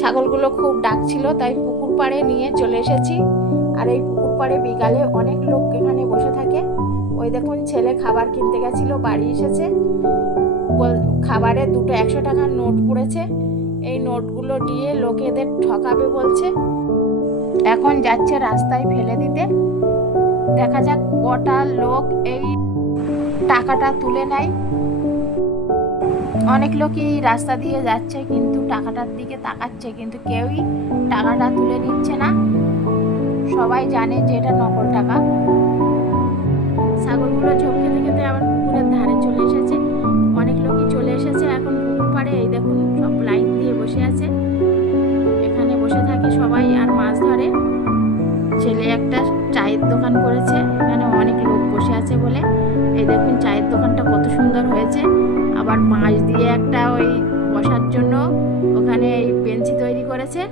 ছাগলগুলো খুব ডাকছিল, তাই পুকুর পাড়ে নিয়ে চলে এসেছি। আর এই পুকুর পাড়ে বিকালে অনেক লোক এখানে বসে থাকে। ওই দেখুন, ছেলে খাবার কিনতে গেছিল, বাড়ি এসেছে, খাবারে দুটো 100 টাকার নোট পড়েছে। এই নোটগুলো দিয়ে লোকেদের ঠকাবে বলছে। এখন যাচ্ছে রাস্তায় ফেলে দিতে। দেখা যাক কটা লোক এই টাকাটা তুলে নেয়। অনেক লোকই রাস্তা দিয়ে যাচ্ছে, কিন্তু টাকাটার দিকে তাকাচ্ছে, কিন্তু কেউই টাকাটা তুলে নিচ্ছে না। সবাই জানে যে এটা নকল টাকা। ছাগলগুলো ঝোপ খেতে খেতে আবার পুকুরের ধারে চলে এসেছে। অনেক লোকই চলে এসেছে এখন পুকুর পাড়ে। এই দেখুন, সব লাইন দিয়ে বসে আছে। এখানে বসে থাকে সবাই আর মাছ ধরে। ছেলে একটা চায়ের দোকান করেছে, এখানে অনেক লোক বসে আছে বলে। এই দেখুন, চায়ের দোকানটা কত সুন্দর হয়েছে। আবার বাঁশ দিয়ে একটা ওই বসার জন্য ওখানে এই বেঞ্চি তৈরি করেছে।